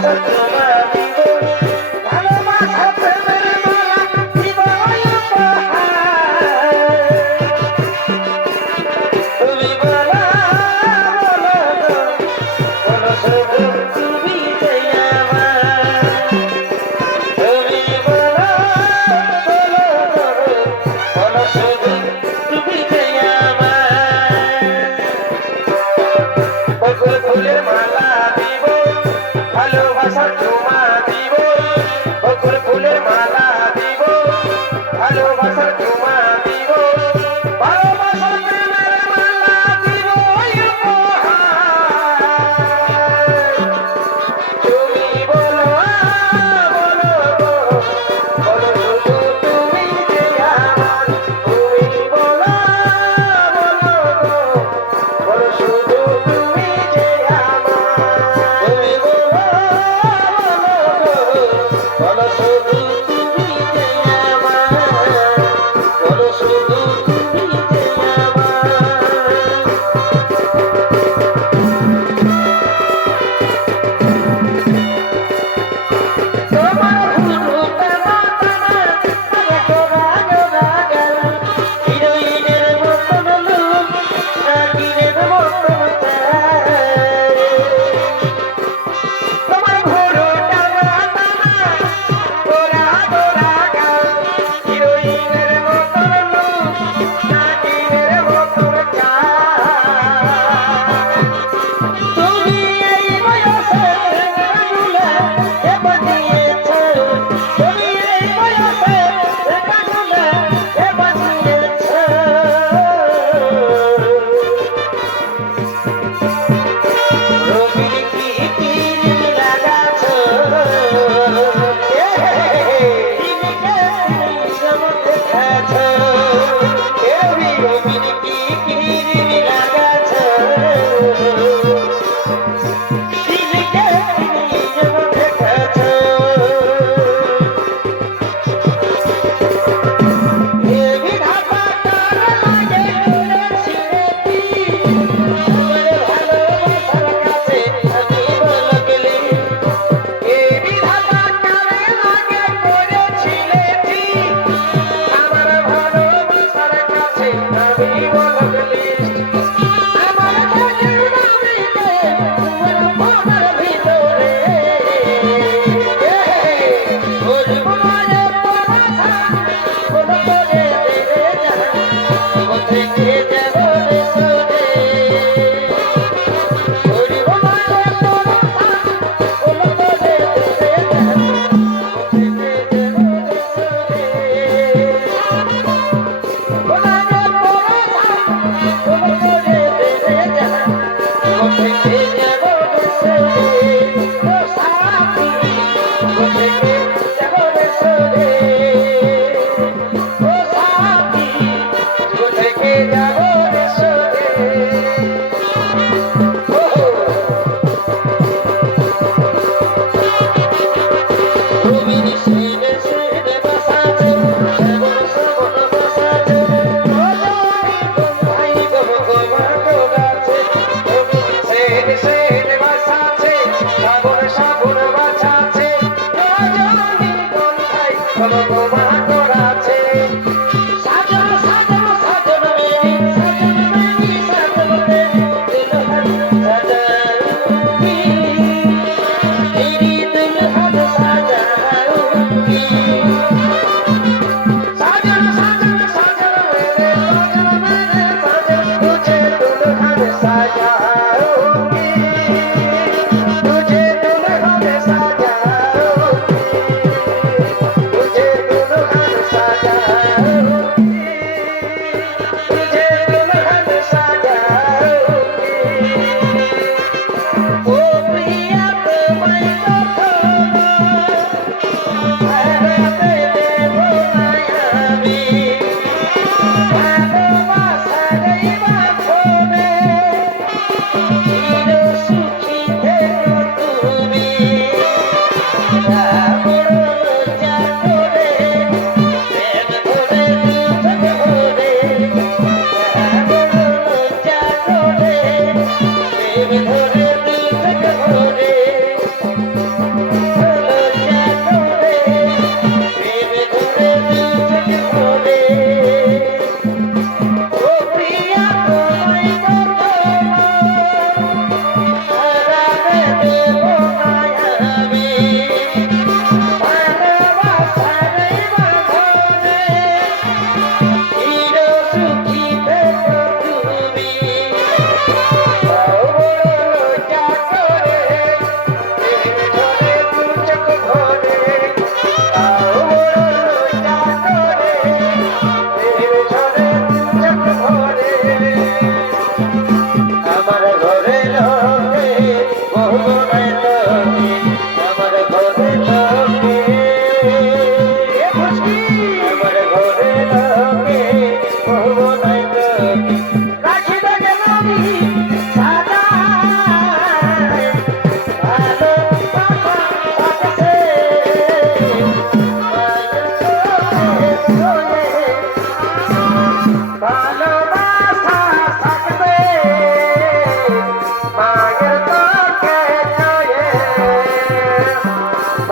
Thank you.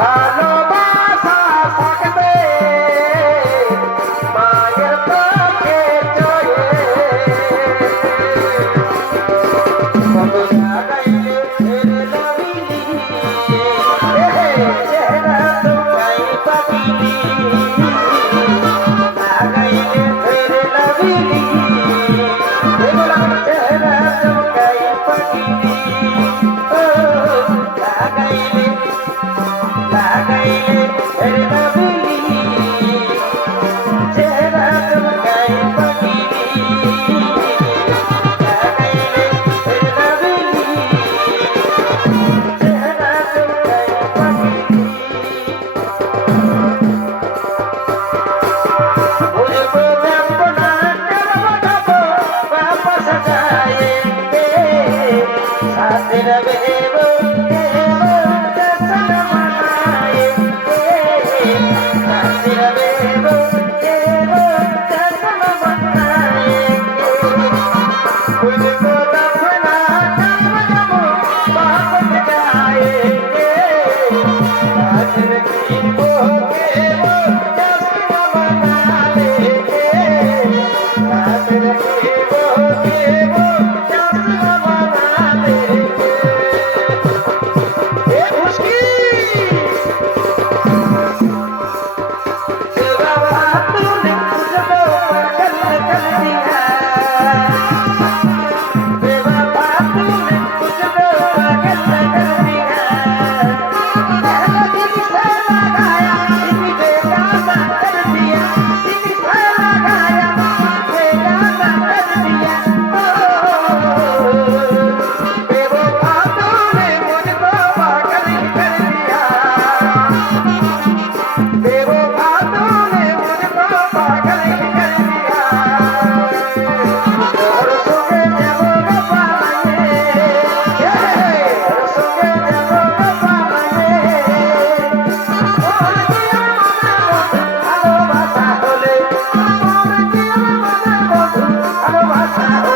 I Salud. தினவேவோ Bye.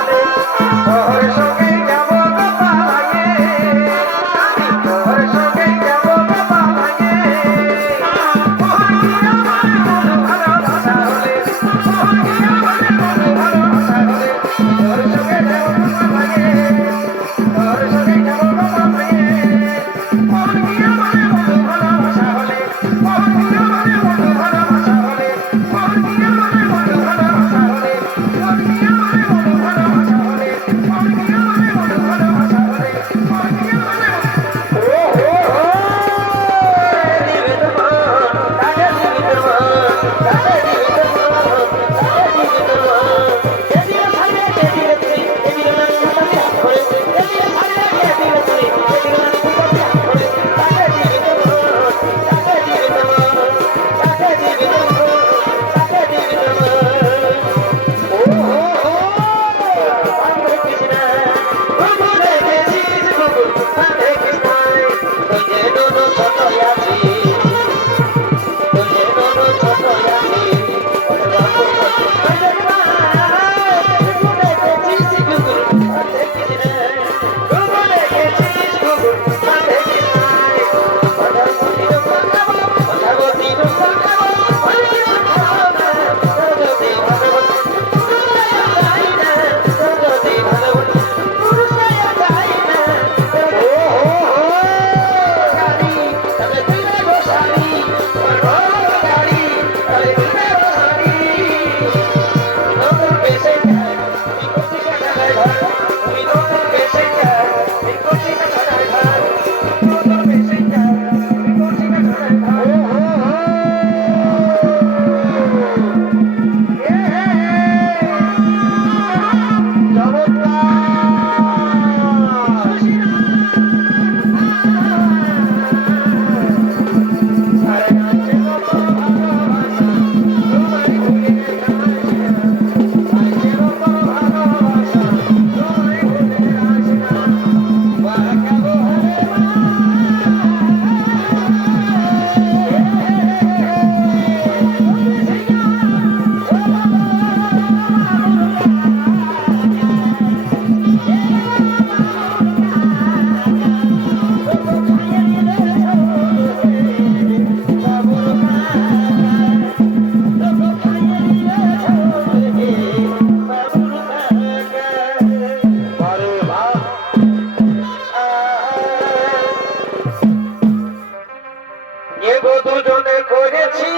এ গো দুজনে করেছি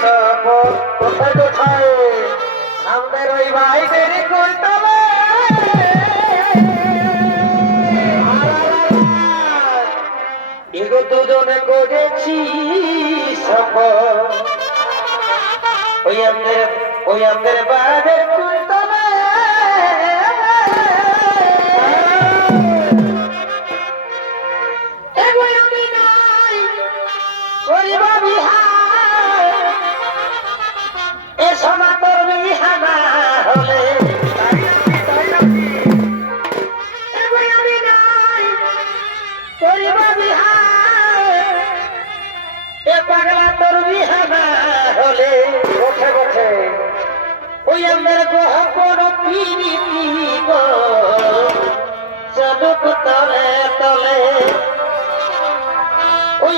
সফর। কোথায় কোথায় আমাদের ওই বাইদের কুলতলা। এ গো দুজনে করেছি সফর। ওই আমাদের ওই আমাদের বাইদের কুলতলা।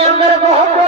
अंदर बहुत